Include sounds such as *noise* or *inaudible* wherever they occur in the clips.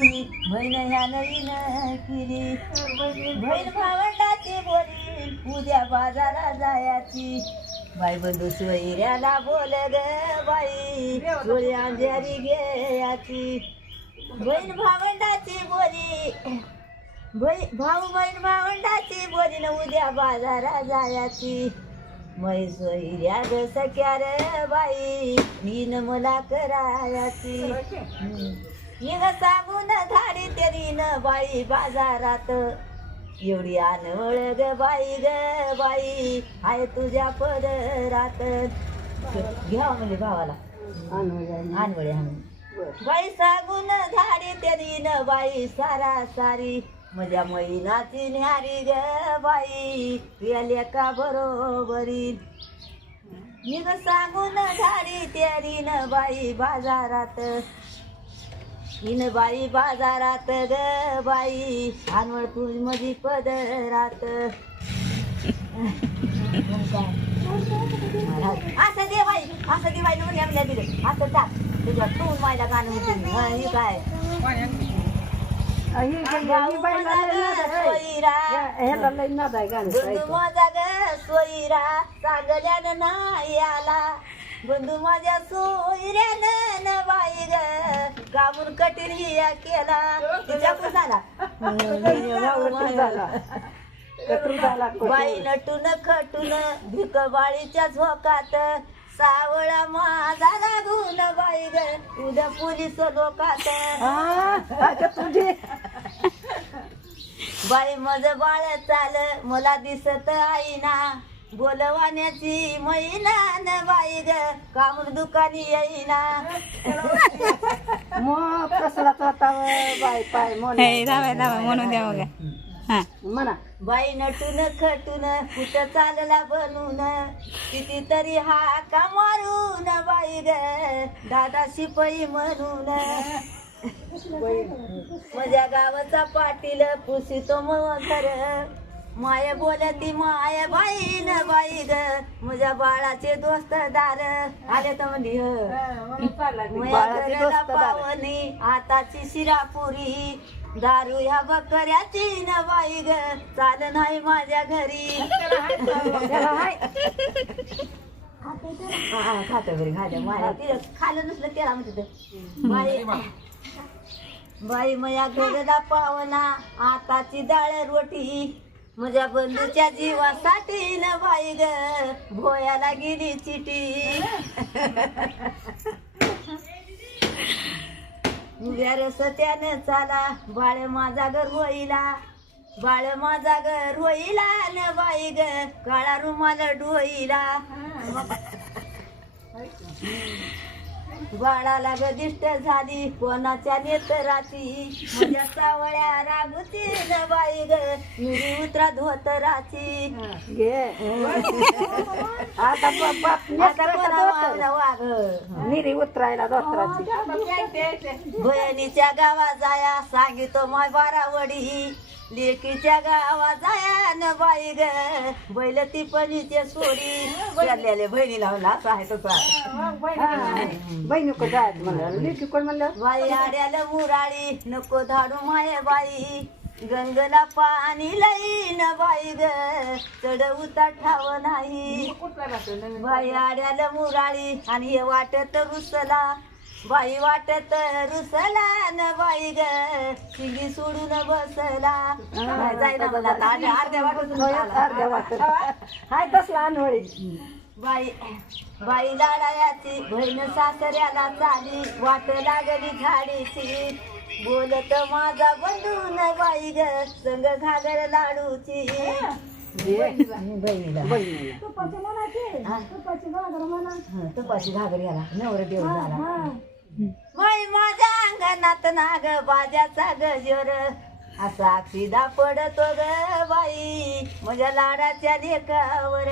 बहीण ह्या नवीन केली. बहीण भावंडाची बोली उद्या बाजारा जायाची. बाई बंधू सोयऱ्याला बोल ग बाई चोळी अंजारी घ्यायची. बहीण भावंडाची बोली भाऊ बहीण भावंडाची बोली न उद्या बाजारा जायाची. मै सोयऱ्या ग सख्या रे बाई हीन मला करायाची. हिंग सांगून धाडी तेरीन बाई बाजारात. एवढी अनवळ ग बाई ग बाई आहे तुझ्या पदरात. घ्या हो म्हणजे भावाला. अनवळे आणून बाई सांगून धाडी तेरीन बाई सारा सारी. माझ्या मैनाची न्यारी ग बाई तुझ्या का बरोबरी. निघ सांगून धाडी तेरीन बाई बाजारात. इन बाई बाजारात ग बाई तू मधी पदरात. असं दे बाई असं दे बाई म्हणून आम्ही दिले. असं टाक तुझ्या तू माझ्या गाणं होती हा, काय? सोयरा. सांगल्यानं नाही आला. बंधू माझ्या सोयऱ्यानं न बाई ग कामून हिया केला. तिच्या पण झाला. बाई नटून खटून भिक बाळीच्या झोकात सावळा माझा लागून बाई ग. उद्या पोलीस लोकात. बाई मज बाळ चाल मला दिसत आईना बोलवाण्याची मैना न बाई ग कामून दुकानी येईना *laughs* हे दावा दावा म्हणून द्या बघा हा. म्हणा. बाई नटून खटून कुठं चालला बनून? कितीतरी हाका मारून बाई ग दादा शिपाई म्हणून. *laughs* माझ्या गावाचा पाटील पुसितो मगर माय बोलती माय बाई न बाई ग माझ्या बाळाचे दोस्त दार. आले तर दार. पावनी आताची शिरापुरी. दारू ह्या बकऱ्याची न बाई ग चाल नाही माझ्या घरी. खातं घरी खाल्लं नसलं त्याला म्हणते ते. बाई बाई माझ्या घरला पावना आताची डाळ रोटी. माझ्या बंधूच्या जीवासाठी न बाई ग. भोयाला गेली चिटी उभ्या रस्त्यानं चाला बाळ माझा घर होईला. बाळ माझा घर होईला न बाई ग. काळा रुमाल डोईला. बाळाला ग दिष्ट झाली कोणाच्या नेतराची माझ्या सावळ्या रागुती न बाई ग मिरी उतरा धोतराची घे आता बाप आता कोणा वागला वाघ मिरी उतरायला दोतराची बहिणीच्या गावा जाया सांगितो माय बारावडी. लेकीच्या गावा जाया न बाई ग. बैल ती पणीचे सोडी. चाललेले बहिणीला म्हणलं असं आहे तसं बहिणी को जायचं म्हणलं लिखी कोण म्हणलं? बाई आड्याला मुराळी नको धाडू माय बाई. गंगला पाणी लई न बाई ग. चढ उतार ठाव नाही. बाई आड्याला मुराळी आणि हे वाटत रुसला. बाई वाटत रुसला न बाई ग. शिंगी सोडून बसला. जायला मला अर्ध्या वाटत अर्ध्या वाटत हाय तसला अनवळी बाई बाई लाडायाची बहीण सासऱ्याला चाली. वाट लागली झाडीची. बोलत माझा बंधू न बाई ग संग घागर लाडूची. तुपाची घागर याला नवर देव झाला. बाई माझ्या अंगणात नाग बाजाचा गजर. असा अक्षिदा पडतो ग बाई. माझ्या लाडाच्या लेकावर.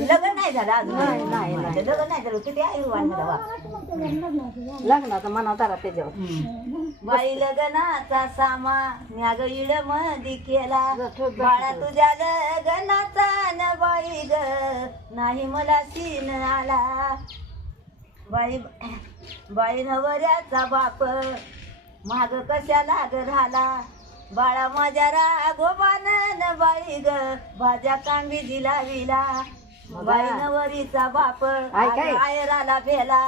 लग्न नाही झालं अजून. नाही, नाही, नाही. लग्न नाही झालं. किती आई लग्नाचा मना जरा त्याच्यावर. बाई लग्नाचा सामा म्या ग इड मधी केला. बाळा तुझ्या लग्नाचा न बाई ग. नाही मला सीन आला. बाई बाई नवऱ्याचा बाप. माग कशाला ग झाला बाळा माझ्या रागोबान न बाई ग भाज्या कांबी दिला विला. बाई नवरीचा बाप आयराला भेला.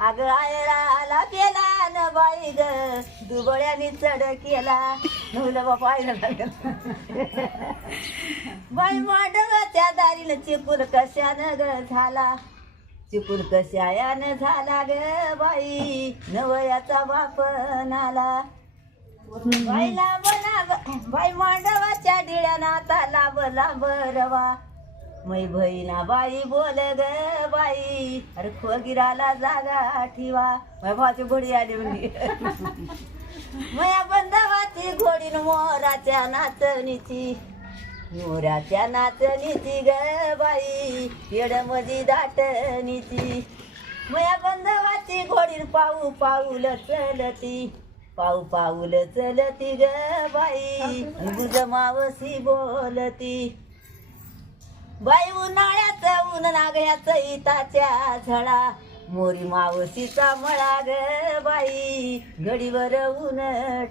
अग आयराला भेला न बाई ग दुबळ्यानी चढ केला. आयला बाई मांडवाच्या दारीनं चिपूर कशानं ग झाला? चिपूर कशायान झाला ग बाई? नवयाचा बाप नाला. बाई लांब लांब बाई मांडवाच्या डिळ्या नाता लाभ लाभ रवा. मै बहिणा बाई बोल ग बाई अरे खोगिराला जागा ठेवा. माझ्या भावाची घोडी आली म्हणजे मया बंधवाची घोडी मोराच्या नाचणीची मोराच्या नाचणीची ग बाई येडमधी दाटणीची. मया बंधवाची घोडी पाऊ पाऊल चलती पाऊ पाऊल चलती ग बाई गुजमावशी बोलती. बाई उन्हाळ्याचं ऊन नागळ्याचं इताच्या झडा मोरी मावशीचा मळा ग बाई गडीवर ऊन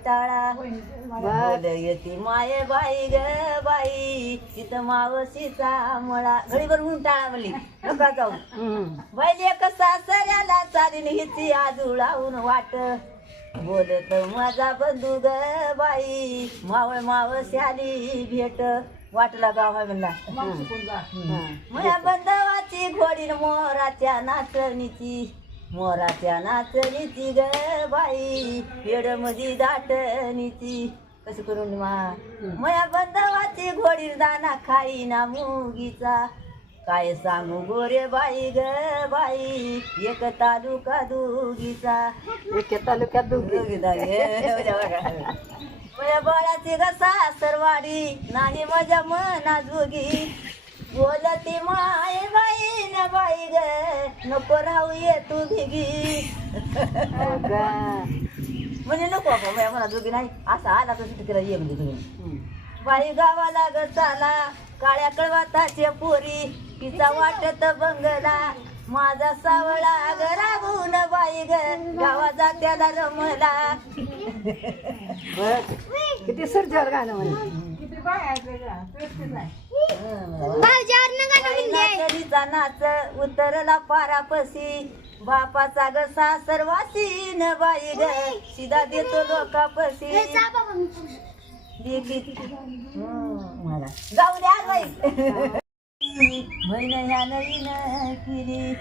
टाळा. बोल येते माये बाई ग बाई तिथं मावशीचा मळा. गडीवर ऊन टाळा म्हणली. नका जाऊ. बाई एक सासऱ्याला चालीन हिची आजुळाहून वाट. बोलत माझा बंधू ग बाई मावळ मावशी आली भेट. वाटला गाव म्हणला. माझ्या बंधवाची घोडी मोराच्या नाचणीची. मोराच्या नाचणीची ग बाई पेड मधी दाटणीची. कशी करून मा? माझ्या बंधवाची घोडी दाना खाई ना मुगीचा. काय सांगू गोरे बाई ग बाई एक तालुका दुगीचा. एके तालुक्यात दुगी दुगीचा बाळाची घसा सरवाडी नाही माझ्या मना जोगी. बोलती माय बाई न बाई ग नको राहू ये तू भिगी. म्हणजे नको बाबा माझ्या जोगी नाही. असा आला तर तिकडे ये म्हणजे तुम्ही. बाई गावाला ग चाला काळ्या कळवाताचे पोरी तिचा वाटत बंगला. माझा सावळा ग रागून बाई ग गावाचा त्याला रमला. किती सर्जर गाणं म्हणे. नाचरीचा नाच उतरला पारापसी बापाचा ग सासरवासी न बाई ग शिदा देतो लोकापसी जाऊ द्या बाई बहीण ह्या नवीन केली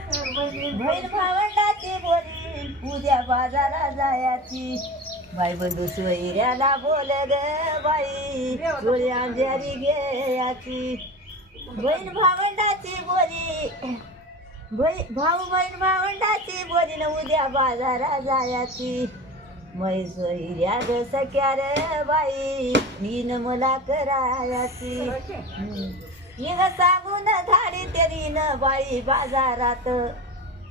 बहीण भावंडाची बोली. उद्या बाजारा जायाची. बाई बंधू सोयऱ्याला बोल ग बाई. चोळी अंजारी घ्यायची बहीण भावंडाची बोली. भाऊ बहीण भावंडाची बोली न उद्या बाजारा जायाची. मै सोयऱ्या ग सख्या रे बाई नीन मला करायाची. निघ सांगून धाडी तरी न बाई बाजारात.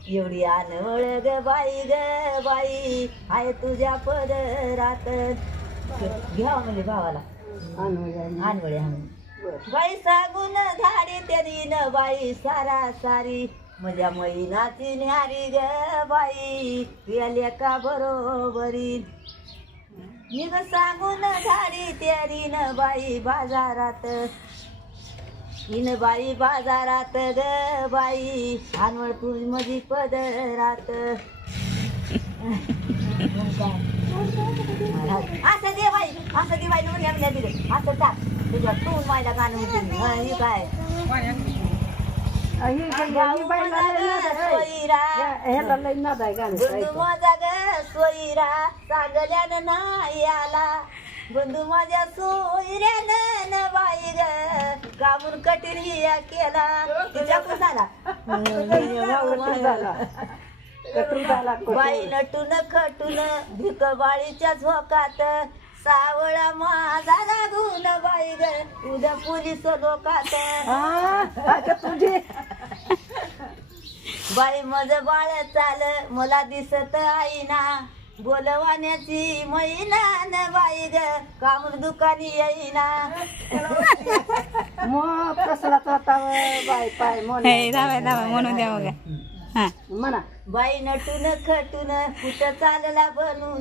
एवढी आनवळ ग बाई ग बाई आहे तुझ्या पदरात. घ्या म्हणजे भावाला. आनवळे बाई सांगून धाडी तरी न बाई सारा सारी. म्हणजे माझ्या मैनाची न्यारी ग बाई तुया का बरोबरी. निघ सांगून धाडी तरी न बाई बाजारात. इन बाई बाजारात ग बाई आणवळ तू मधी पदरात. असं दे बाई असं दे बाई म्हणून आपल्या दिले असं टाक. तुझ्या तू माझ्या गाणं म्हणते हा, हे काय सोयरा. सांगल्यानं नाही आला. बंधू माझ्या सोयऱ्यानं न बाई ग कामून कठीण हिया केला तुझ्या झाला. बाई नटून खटून भिक बाळीच्या झोकात सावळा माझा लागून बाई ग उद्या पोलीस लोकात. तुझी. बाई मज बाळ चाल मला दिसत आईना बोलवाण्याची मैना न बाई ग. कामून दुकानी येईना. मग कसला होता बाय पाय हे दावा म्हणून द्या बघा. हा. म्हणा. बाई नटून खटून कुठं चालला बनून?